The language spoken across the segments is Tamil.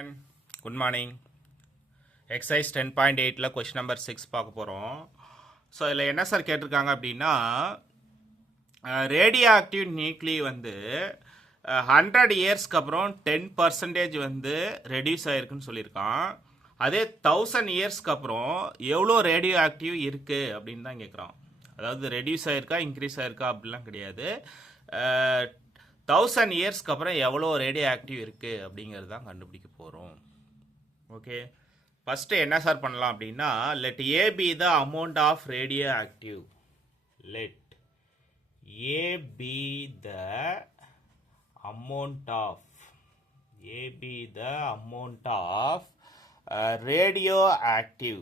And good morning. Exercise 10.8 question number 6 பார்க்க போகிறோம். ஸோ இதில் என்ன சார் கேட்டிருக்காங்க அப்படின்னா ரேடியோ ஆக்டிவ் நியூக்ளி வந்து 100 இயர்ஸ்க்கு அப்புறம் 10% வந்து ரெடியூஸ் ஆகிருக்குன்னு சொல்லியிருக்கான். அதே 1000 இயர்ஸ்க்கு அப்புறம் எவ்வளோ ரேடியோ ஆக்டிவ் இருக்குது அப்படின்னு தான் கேட்குறான். அதாவது ரெடியூஸ் ஆகிருக்கா இன்க்ரீஸ் ஆகிருக்கா அப்படிலாம் கிடையாது. 1000 இயர்ஸ்க்கு அப்புறம் எவ்வளோ ரேடியோ ஆக்டிவ் இருக்குது அப்படிங்கிறது தான் கண்டுபிடிக்க போகிறோம். ஓகே, ஃபஸ்ட்டு என்ன சார் பண்ணலாம் அப்படின்னா let A be the amount of radioactive. Let A be the amount of radioactive.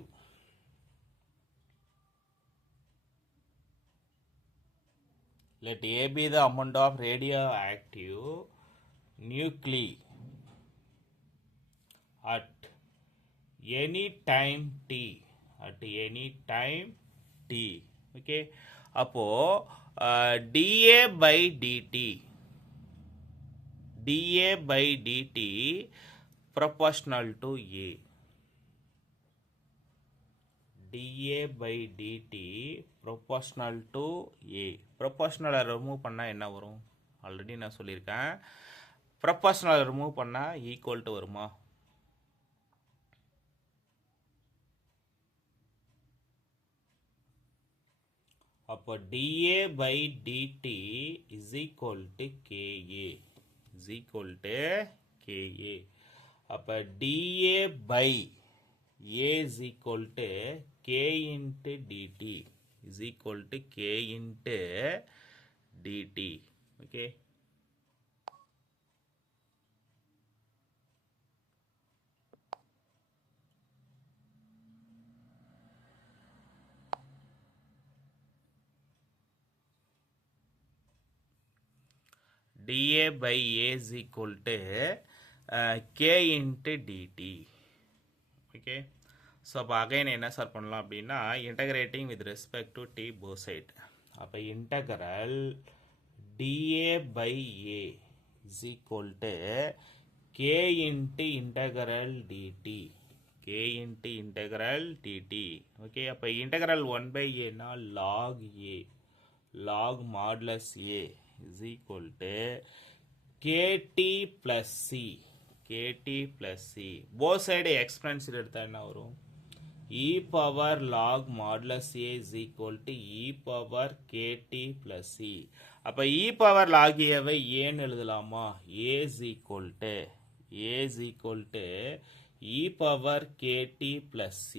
Let A be the amount of radioactive nuclei at any time t. At any time t. Okay. அப்போ dA by dt proportional to A. dA by dt proportional to A. ப்ரொபோர்ஷனலை ரிமூவ் பண்ணால் என்ன வரும்? ஆல்ரெடி நான் சொல்லியிருக்கேன். ப்ரொபோர்ஷனலை ரிமூவ் பண்ணால் ஈக்குவல் டு வருமா? அப்போ dA by dt is equal to KA. அப்போ dA by A is equal to K into dt is equal to K into dt. Okay. dA by A is equal to K into dt. Okay. So அப்போ அகைன் என்ன சார் பண்ணலாம் அப்படின்னா integrating with respect to t both side. அப்போ integral dA by A is equal to K into integral dt. Okay, அப்போ இன்டகரல் 1 பை ஏனா log modulus A is equal to kt plus c. Both side expensive எடுத்தால் என்ன வரும்? e power log modulus a is equal to e power kt plus c. அப்ப e power log a வை ஏன்னு எழுதலாமா? a is equal to e power kt plus c.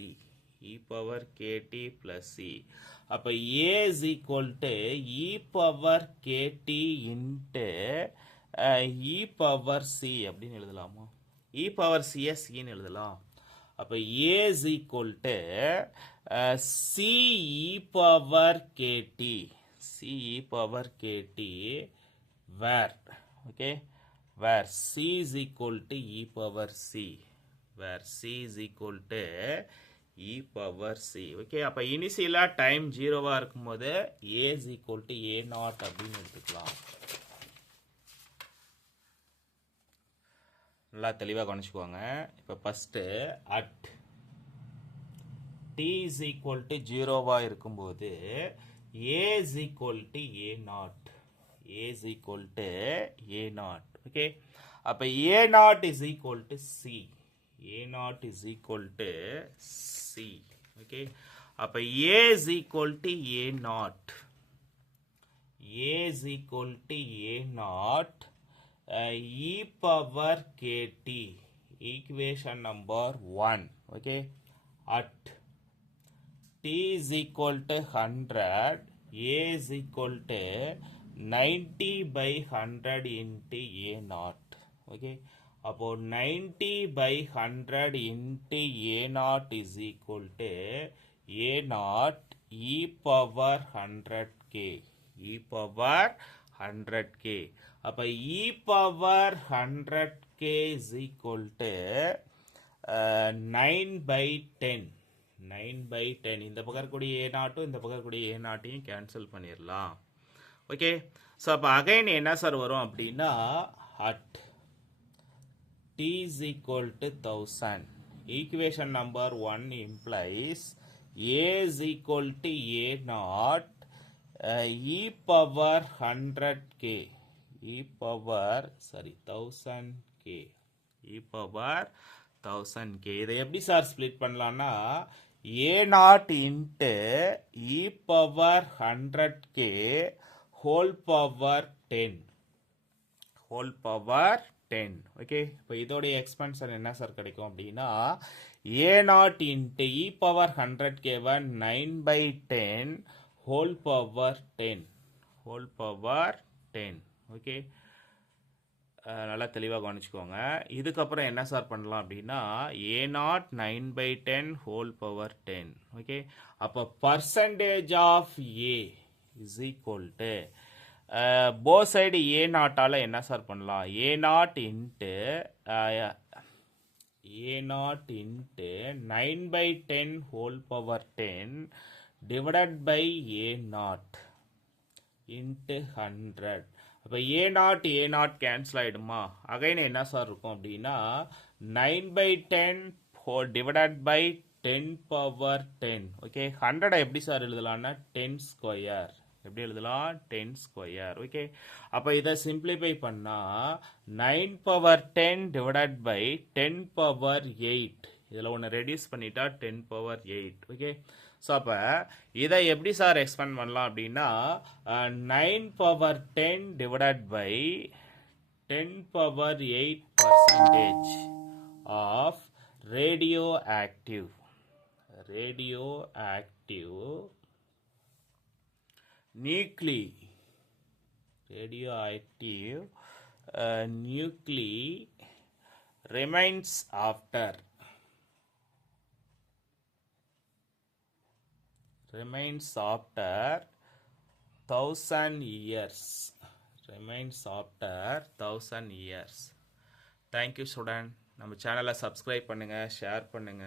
அப்ப a is equal to e power kt into e power c அப்படின்னு எழுதலாமா? e power c ன்னு எழுதலாம். அப்போ a is equal to c e power kt where c is equal to e power c. Okay, அப்போ இனிஷியலாக டைம் 0வா இருக்கும்போது a is equal to a naught அப்படின்னு எடுத்துக்கலாம். நல்லா தெளிவாக கவனிச்சுக்கோங்க. இப்போ first at t is equal to 0வாக இருக்கும்போது a is equal to a naught. Okay, அப்போ a naught is equal to c. Okay, அப்போ a is equal to a naught e power kt equation number 1. Okay, at t is equal to 100 a is equal to 90 by 100 into a naught. Okay, அப்போ 90 by 100 into a naught is equal to a naught e power 100k. அப்போ e power 100k is equal to 9 by 10. இந்த பக்கம் இருக்கக்கூடிய a நாட்டும் இந்த பக்கம் இருக்கக்கூடிய a நாட்டையும் கேன்சல் பண்ணிடலாம். ஓகே, ஸோ அப்போ அகைன் என்ன சார் வரும் அப்படின்னா at T is equal to 1000. Equation number 1 implies A is equal to A naught e power 100k 1000k e power 1000k. இதை எப்படி சார் ஸ்ப்ளிட் பண்ணலாம்னா a naught into e power 100k whole power 10 okay. இப்போ இதோடைய எக்ஸ்பென்ஷன் என்ன சார் கிடைக்கும் அப்படின்னா a naught into e power 100k 9/10 whole power 10 okay. நல்லா தெளிவாக கவனிச்சுக்கோங்க. இதுக்கப்புறம் என்ன சார் பண்ணலாம் அப்படின்னா a naught 9/10 whole power 10 okay. அப்போ percentage of a is equal to both side a நாட்டால் என்ன சார் பண்ணலாம் a naught into 9/10 whole power 10 divided by a naught into 100. அப்போ a நாட் கேன்சல் ஆகிடுமா? அகைன் என்ன சார் இருக்கும் அப்படின்னா 9/10 divided by 10 பவர் 10 ஓகே. 100 எப்படி சார் எழுதலாம்னா 10 ஸ்கொயர். எப்படி எழுதலாம் 10 ஸ்கொயர் ஓகே. அப்போ இதை சிம்பிளிஃபை பண்ணால் 9 பவர் 10 divided by 10 பவர் 8. இதில் ஒன்று ரெடியூஸ் பண்ணிட்டா 10 பவர் 8 ஓகே. ஸோ அப்போ இதை எப்படி சார் எக்ஸ்பேண்ட் பண்ணலாம் அப்படின்னா 9 power 10 divided by 10 power 8% of radioactive nuclei remains after 1000 years. Thank you student. நம்ம சேனலை சப்ஸ்கிரைப் பண்ணுங்க, ஷேர் பண்ணுங்க.